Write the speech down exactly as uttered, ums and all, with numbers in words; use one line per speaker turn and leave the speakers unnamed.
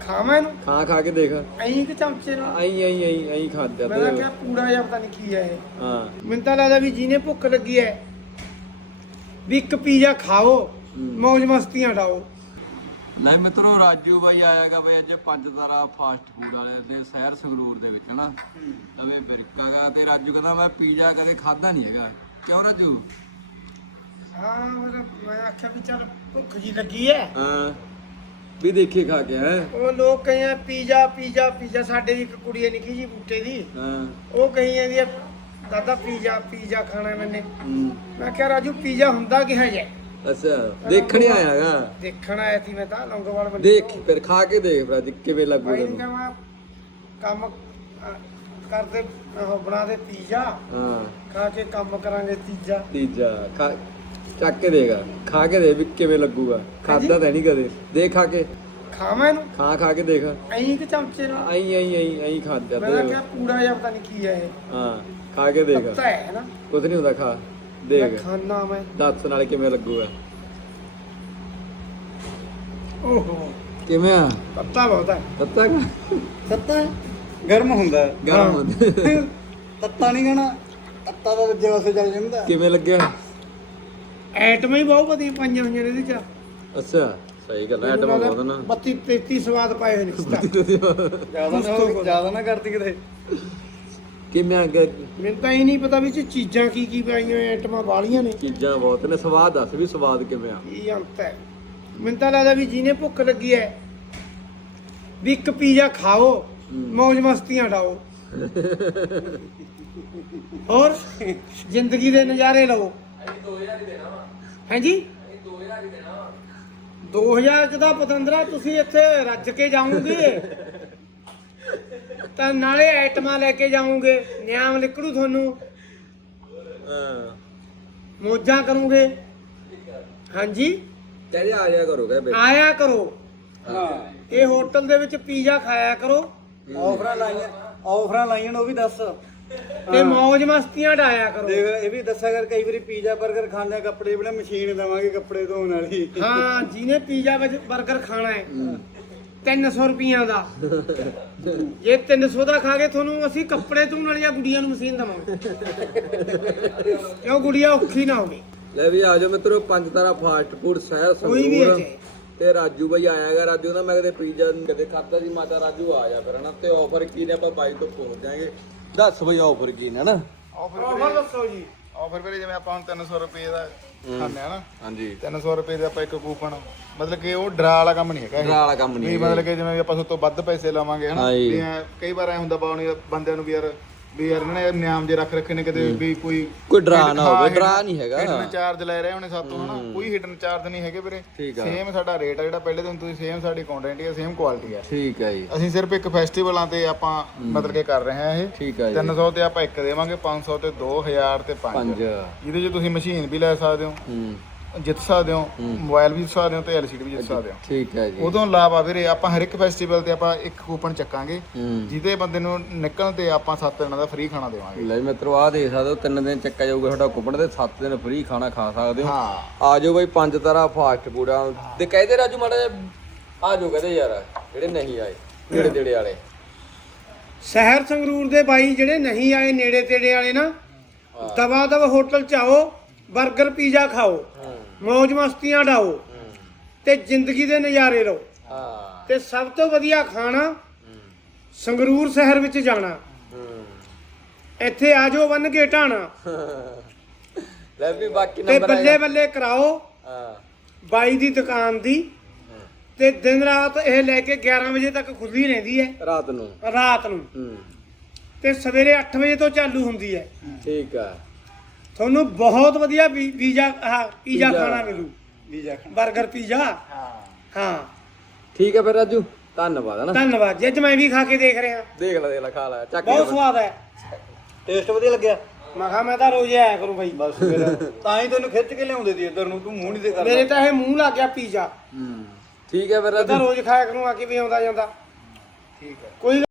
ਖਾਵਾਂ ਇਹਨੂੰ
ਖਾ ਖਾ ਕੇ ਦੇਖ
ਐਂ ਕਿ ਚਮਚੇ ਨਾਲ
ਐਂ ਐਂ ਐਂ ਐਂ ਖਾਂਦਾ
ਮੈਂ ਕਿਹਾ ਪੂੜਾ ਜਿਹਾ ਪਤਾ ਨਹੀਂ ਕੀ ਹੈ ਇਹ।
ਹਾਂ
ਮੈਨੂੰ ਤਾਂ ਲੱਗਦਾ ਵੀ ਜਿਹਨੇ ਭੁੱਖ ਲੱਗੀ ਹੈ ਵੀ ਇੱਕ ਪੀਜ਼ਾ ਖਾਓ ਮौज ਮਸਤੀਆਂ ਡਾਓ।
ਨਹੀਂ ਮਿੱਤਰੋ ਰਾਜੂ ਬਾਈ ਆਇਆਗਾ ਬਈ ਅੱਜ ਪੰਜ ਤਾਰਾ ਫਾਸਟ ਫੂਡ ਵਾਲੇ ਦੇ ਸ਼ਹਿਰ ਸੰਗਰੂਰ ਦੇ ਵਿੱਚ ਹਨਾ ਤਵੇ ਬਿਰਕਾਗਾ ਤੇ ਰਾਜੂ ਕਹਿੰਦਾ ਮੈਂ ਪੀਜ਼ਾ ਕਦੇ ਖਾਦਾ ਨਹੀਂ ਹੈਗਾ। ਕਿਉਂ ਰਾਜੂ?
ਹਾਂ ਮੈਂ ਆਖਿਆ ਵੀ ਚੱਲ ਭੁੱਖ ਜੀ ਲੱਗੀ ਹੈ
ਹਾਂ ਵੀ ਦੇਖੇ ਖਾ ਕੇ ਹੈ।
ਉਹ ਲੋਕ ਕਹਿੰਦੇ ਪੀਜ਼ਾ ਪੀਜ਼ਾ ਪੀਜ਼ਾ। ਸਾਡੇ ਵੀ ਇੱਕ ਕੁੜੀ ਹੈ ਨਿੱਕੀ ਜੀ ਬੂਟੇ ਦੀ
ਹਾਂ
ਉਹ ਕਹੀ ਜਾਂਦੀ ਆ ਦਾਦਾ ਪੀਜ਼ਾ ਪੀਜ਼ਾ ਖਾਣਾ ਮੈਨੇ।
ਹੂੰ
ਮੈਂ ਕਿਹਾ ਰਾਜੂ ਪੀਜ਼ਾ ਹੁੰਦਾ ਕਿਹਾ ਜੇ?
ਅੱਛਾ ਦੇਖਣ ਆਇਆਗਾ
ਦੇਖਣ ਆਇਆ ਸੀ ਮੈਂ ਤਾਂ ਲੌਂਗੋਵਾਲ ਬੰਦੇ
ਦੇਖ ਫਿਰ ਖਾ ਕੇ ਦੇਖ ਫਿਰ ਅੱਜ ਕਿਵੇਂ ਲੱਗੂ
ਭਾਈ
ਤੈਨੂੰ।
ਨੂੰ ਕਹਾਂ ਕੰਮ ਅਹ, ਕਰਦੇ ਉਹ ਬਣਾ ਦੇ ਪੀਜ਼ਾ
ਹਾਂ
ਖਾ ਕੇ ਕੰਮ ਕਰਾਂਗੇ ਤੀਜਾ।
ਤੀਜਾ ਖਾ ਚੱਕ ਕੇ ਦੇਗਾ ਖਾ ਕੇ ਦੇ ਵੀ ਕਿਵੇਂ ਲੱਗੂਗਾ। ਖਾਦਾ ਤਾਂ ਨਹੀਂ ਕਦੇ ਦੇਖ ਖਾ ਕੇ
ਖਾਵਾਂ ਇਹਨੂੰ
ਖਾ ਖਾ ਕੇ ਦੇਖ
ਐਂ ਕਿ ਚਮਚੇ ਨਾਲ
ਐਂ ਐਂ ਐਂ ਐਂ ਖਾਂਦਾ
ਮੈਂ ਕਿਹਾ ਪੂੜਾ ਜਿਹਾ ਪਤਾ ਨਹੀਂ ਕੀ ਹੈ ਇਹ।
ਹਾਂ ਖਾ ਕੇ ਦੇਖ
ਪਤਾ ਹੈ ਨਾ
ਕੁਝ ਨਹੀਂ ਹੁੰਦਾ ਖਾ
ਮੈਂ
ਦੇਖ
ਖਾਣਾ ਮੈਂ
ਦੱਸ ਨਾਲ ਕਿਵੇਂ ਲੱਗੂਗਾ।
ਓਹੋ
ਕਿਵੇਂ ਆ
ਪੱਤਾ ਬਹੁਤ ਹੈ।
ਤੱਤਾ
ਪੱਤਾ
ਗਰਮ ਹੁੰਦਾ
ਗਰਮ ਹੁੰਦਾ
ਤੱਤਾ ਨਹੀਂ ਖਾਣਾ ਤੱਤਾ ਦਾ ਦੂਜੇ ਪਾਸੇ ਚੱਲ ਜਾਂਦਾ।
ਕਿਵੇਂ ਲੱਗਿਆ?
ਐਟਮਾਂ ਹੀ ਬਹੁਤ ਵਧੀਆ ਪਾਈਆਂ ਹੋਈਆਂ ਨੇ ਇਹਦੇ ਚ।
ਅੱਛਾ ਸਹੀ ਗੱਲ ਹੈ ਆਈਟਮ ਬਹੁਤ ਨਾ
ਬੱਤੀ ਤੇਤੀ ਸਵਾਦ ਪਾਏ ਹੋਏ ਨੇ ਇਸ ਦਾ।
ਜ਼ਿਆਦਾ ਨਾ ਜ਼ਿਆਦਾ ਨਾ ਕਰਦੀ ਕਿਤੇ।
ਕਿਵੇਂ ਆ ਗਿਆ
ਮੈਨੂੰ ਤਾਂ ਇਹ ਨਹੀਂ ਪਤਾ ਵੀ ਇਹ 'ਚ ਚੀਜ਼ਾਂ ਕੀ ਕੀ ਪਾਈਆਂ ਹੋਈਆਂ ਆਈਟਮਾਂ ਵਾਲੀਆਂ ਨੇ।
ਚੀਜ਼ਾਂ ਬਹੁਤ ਨੇ ਸਵਾਦ ਦੱਸ ਵੀ ਸਵਾਦ ਕਿਵੇਂ ਆ।
ਇਹ ਅੰਤ ਹੈ। ਮੈਨੂੰ ਤਾਂ ਲੱਗਦਾ ਵੀ ਜਿਹਨੇ ਭੁੱਖ ਲੱਗੀ ਹੈ ਵੀ ਇੱਕ ਪੀਜ਼ਾ ਖਾਓ ਮौज ਮਸਤੀਆਂ ਡਾਓ ਹੋਰ ਜ਼ਿੰਦਗੀ ਦੇ ਨਜ਼ਾਰੇ ਲਓ। ਹਾਂਜੀ ਦੋ ਹਜ਼ਾਰ ਚ ਦਾ ਪਤੰਦਰਾ ਤੁਸੀਂ ਇੱਥੇ ਰੱਜ ਕੇ ਜਾਓਗੇ ਤਾਂ ਨਾਲੇ ਆਈਟਮਾਂ ਲੈ ਕੇ ਜਾਓਗੇ ਨਿਆਮ ਨਿਕਲੂ ਤੁਹਾਨੂੰ
ਹਾਂ
ਮੌਜਾਂ ਕਰੋਗੇ। ਹਾਂਜੀ
ਕਹਿੰਦੇ ਆ ਜਾ ਕਰੋਗਾ ਬੇ
ਆਇਆ ਕਰੋ
ਹਾਂ
ਇਹ ਹੋਟਲ ਦੇ ਵਿੱਚ ਪੀਜ਼ਾ ਖਾਇਆ ਕਰੋ
ਆਫਰਾਂ ਲਾਈਆਂ ਆਫਰਾਂ ਲਾਈਆਂ ਨੇ ਉਹ ਵੀ ਦੱਸ।
ਤੇ ਮौज ਮਸਤੀਆਂ ਡਾਇਆ ਕਰੋ।
ਦੇਖ ਇਹ ਵੀ ਦੱਸਿਆ ਕਰ ਕਈ ਵਾਰੀ ਪੀਜ਼ਾ 버ਗਰ ਖਾਂਦੇ ਆ ਕੱਪੜੇ ਬਣਾ ਮਸ਼ੀਨ ਦੇਵਾਂਗੇ ਕੱਪੜੇ ਧੋਣ ਵਾਲੀ।
ਹਾਂ ਜਿਹਨੇ ਪੀਜ਼ਾ ਵਿੱਚ 버ਗਰ ਖਾਣਾ ਹੈ ਤਿੰਨ ਸੌ ਰੁਪਈਆਂ ਦਾ ਜੇ ਤਿੰਨ ਸੌ ਦਾ ਖਾ ਕੇ ਤੁਹਾਨੂੰ ਅਸੀਂ ਕੱਪੜੇ ਧੋਣ ਵਾਲੀਆਂ ਗੁੜੀਆਂ ਨੂੰ ਮਸ਼ੀਨ ਦੇਵਾਂਗੇ ਕਿਉਂ ਗੁੜੀਆ ਔਖੀ ਨਾ ਹੋਵੇ।
ਲੈ ਵੀ ਆ ਜਾਓ ਮਿੱਤਰੋ ਪੰਜ ਤਾਰਾ ਫਾਸਟ ਫੂਡ ਸ਼ਹਿਰ
ਕੋਈ ਵੀ
ਸੰਗਰੂਰ
ਹੈ
ਤੇ ਰਾਜੂ ਬਾਈ ਆਇਆਗਾ। ਰਾਜੂ ਨਾ ਮੈਂ ਕਦੇ ਪੀਜ਼ਾ ਕਦੇ ਖਾਦਾ ਸੀ ਮਾਤਾ ਰਾਜੂ ਆ ਜਾ ਫਿਰ ਹਨਾ ਤੇ ਆਫਰ ਕੀ ਨੇ ਆਪਾਂ ਬਾਈ ਤੋਂ ਪੁੱਛ ਜਾਾਂਗੇ। ਦੱਸ ਬਈ ਆਫਰ ਕੀ ਨੇ ਹਨਾ।
ਆਫਰ ਦੱਸੋ ਜੀ।
ਆਫਰ ਵੀਰੇ ਜਿਵੇਂ ਆਪਾਂ ਹੁਣ ਤਿੰਨ ਸੌ ਰੁਪਏ ਦਾ ਖਾਂਦੇ ਆ ਨਾ
ਹਾਂਜੀ
ਤਿੰਨ ਸੌ ਰੁਪਏ ਦਾ ਆਪਾਂ ਇੱਕ ਕੂਪਨ ਮਤਲਬ ਕਿ ਉਹ ਡਰਾ ਵਾਲਾ ਕੰਮ ਨਹੀਂ ਹੈਗਾ ਇਹ।
ਡਰਾ ਵਾਲਾ ਕੰਮ ਨਹੀਂ
ਵੀ ਮਤਲਬ ਕਿ ਜਿਵੇਂ ਆਪਾਂ ਸਭ ਤੋਂ ਵੱਧ ਪੈਸੇ ਲਵਾਂਗੇ ਹਨਾ
ਹਾਂਜੀ।
ਵੀ ਐਂ ਕਈ ਵਾਰ ਐ ਹੁੰਦਾ ਬਾਉਣੀ ਬੰਦਿਆਂ ਨੂੰ ਵੀ ਯਾਰ ਵੀ ਯਾਰ ਇਹਨਾਂ ਨੇ ਨਿਆਮ ਜੇ ਰੱਖ ਰੱਖੇ ਨੇ ਕਿਤੇ ਵੀ ਕੋਈ
ਕੋਈ ਡਰਾ ਨਾ ਹੋਵੇ ਡਰਾ ਨਹੀਂ ਹੈਗਾ।
ਹਿਡਨ ਚਾਰਜ ਲੈ ਰਹੇ ਹੋਣੇ ਸਾਤੋਂ ਹਨਾ ਕੋਈ ਹਿਡਨ ਚਾਰਜ ਨਹੀਂ ਹੈਗੇ ਵੀਰੇ।
ਠੀਕ ਆ
ਸੇਮ ਸਾਡਾ ਰੇਟ ਆ ਜਿਹੜਾ ਪਹਿਲੇ ਦਿਨ ਤੁਸੀਂ ਸੇਮ ਸਾਡੀ ਕੰਟੈਂਟ ਹੈ ਸੇਮ ਕੁਆਲਿਟੀ ਹੈ।
ਠੀਕ ਹੈ ਜੀ
ਅਸੀਂ ਸਿਰਫ ਇੱਕ ਫੈਸਟੀਵਲਾਂ ਤੇ ਆਪਾਂ ਮਤਲਬ ਕਿ ਕਰ ਰਹੇ ਹਾਂ ਇਹ
ਠੀਕ ਹੈ ਜੀ
ਤਿੰਨ ਸੌ ਤੇ ਆਪਾਂ ਇੱਕ ਦੇਵਾਂਗੇ ਪੰਜ ਸੌ ਤੇ ਦੋ ਹਜ਼ਾਰ ਤੇ ਪੰਜ
ਪੰਜ
ਜਿਹਦੇ 'ਚ ਤੁਸੀਂ ਮਸ਼ੀਨ ਵੀ ਲੈ ਸਕਦੇ ਹੋ
ਹੂੰ
ਜਿੱਤ ਸਕਦੇ ਹੋ ਮੋਬਾਈਲ ਵੀ ਜਿੱਤ ਸਕਦੇ ਹੋ ਤੇ ਐਲਸੀਡੀ ਵੀ ਜਿੱਤ ਸਕਦੇ ਹੋ।
ਠੀਕ ਹੈ ਜੀ
ਉਦੋਂ ਇਲਾਵਾ ਵੀਰੇ ਆਪਾਂ ਹਰ ਇੱਕ ਫੈਸਟੀਵਲ ਤੇ ਆਪਾਂ ਇੱਕ ਕੂਪਨ ਚੱਕਾਂਗੇ
ਹੂੰ
ਜਿਹਦੇ ਬੰਦੇ ਨੂੰ ਨਿਕਲਣ ਤੇ ਆਪਾਂ ਸੱਤ ਦਿਨਾਂ ਦਾ ਫ੍ਰੀ ਖਾਣਾ ਦੇਵਾਂਗੇ।
ਲੈ ਮਿੱਤਰੋ ਆ ਦੇਖ ਸਕਦੇ ਹੋ ਤਿੰਨ ਦਿਨ ਚੱਕਾ ਜਾਊਗਾ ਤੁਹਾਡਾ ਕੁਪਨ ਤੇ ਸੱਤ ਦਿਨ ਫ੍ਰੀ ਖਾਣਾ ਖਾ ਸਕਦੇ ਹੋ।
ਹਾਂ
ਆ ਜਾਓ ਬਾਈ ਪੰਜ ਤਾਰਾ ਫਾਸਟ ਫੂਡ ਆ ਤੇ ਕਹਿੰਦੇ ਰਾਜੂ ਮਾੜਾ ਜਿਹਾ ਆ ਜਾਓ ਕਹਿੰਦੇ ਯਾਰ ਜਿਹੜੇ ਨਹੀਂ ਆਏ ਨੇੜੇ ਤੇੜੇ ਵਾਲੇ
ਸ਼ਹਿਰ ਸੰਗਰੂਰ ਦੇ ਬਾਈ ਜਿਹੜੇ ਨਹੀਂ ਆਏ ਨੇੜੇ ਤੇੜੇ ਵਾਲੇ ਨਾ ਦਵਾ ਦਵਾ ਹੋਟਲ ਚ ਆਓ 버ਗਰ ਪੀਜ਼ਾ ਖਾਓ ਮौज ਮਸਤੀਆਂ ਡਾਓ ਤੇ ਜ਼ਿੰਦਗੀ ਦੇ ਨਜ਼ਾਰੇ ਲਓ।
ਹਾਂ
ਤੇ ਸਭ ਤੋਂ ਵਧੀਆ ਖਾਣਾ ਸੰਗਰੂਰ ਸ਼ਹਿਰ ਵਿੱਚ ਜਾਣਾ। ਇੱਥੇ ਆ ਜਾਓ ਬੰਨ ਕੇ ਢਾਣਾ
ਲੈ ਵੀ ਬਾਕੀ
ਤੇ
ਨੰਬਰ
ਬੱਲੇ ਬੱਲੇ ਕਰਾਓ
ਹਾਂ
ਬਾਈ ਦੀ ਦੁਕਾਨ ਦੀ ਤੇ ਦਿਨ ਰਾਤ ਇਹ ਲੈ ਕੇ ਗਿਆਰਾਂ ਵਜੇ ਤੱਕ ਖੁੱਲੀ ਰਹਿੰਦੀ ਹੈ
ਰਾਤ ਨੂੰ
ਰਾਤ ਨੂੰ
ਹੂੰ
ਤੇ ਸਵੇਰੇ ਅੱਠ ਵਜੇ ਤੋਂ ਚਾਲੂ ਹੁੰਦੀ ਹੈ।
ਠੀਕ ਆ
ਤੁਹਾਨੂੰ ਬਹੁਤ ਵਧੀਆ ਪੀ- ਪੀਜ਼ਾ ਆਹ ਪੀਜ਼ਾ ਖਾਣਾ ਮਿਲੂ
ਪੀਜ਼ਾ
버ਗਰ ਪੀਜ਼ਾ ਹਾਂ
ਠੀਕ ਹੈ ਫਿਰ ਰਾਜੂ ਧੰਨਵਾਦ ਹਨਾ
ਧੰਨਵਾਦ ਜੀ ਅੱਜ ਮੈਂ ਵੀ ਖਾ ਕੇ ਦੇਖ ਰਿਹਾ
ਦੇਖ ਲੈ ਦੇਖ ਲੈ ਖਾ ਲੈ ਚੱਕ
ਬਹੁਤ ਸਵਾਦ ਹੈ।
ਟੇਸਟ ਵਧੀਆ ਲੱਗਿਆ।
ਮੈਂ ਕਿਹਾ ਮੈਂ ਤਾਂ ਰੋਜ਼ ਆਇਆ ਕਰੂੰ ਬਾਈ
ਬਸ ਫਿਰ ਤਾਂ ਹੀ ਤੈਨੂੰ ਖਿੱਚ ਕੇ ਲਿਆਉਂਦੇ ਸੀ ਇੱਧਰ ਨੂੰ ਤੂੰ ਮੂੰਹ ਨਹੀਂ ਤੇ ਕਰਦਾ।
ਮੇਰੇ ਤਾਂ ਇਹ ਮੂੰਹ ਲੱਗ ਗਿਆ ਪੀਜ਼ਾ
ਹੂੰ ਠੀਕ ਹੈ ਫਿਰ
ਮੈਂ ਤਾਂ
ਰਾਜੂ
ਰੋਜ਼ ਖਾਇਆ ਕਰੂੰ ਆ ਕੇ ਵੀ ਆਉਂਦਾ ਜਾਂਦਾ
ਠੀਕ ਹੈ।
ਕੋਈ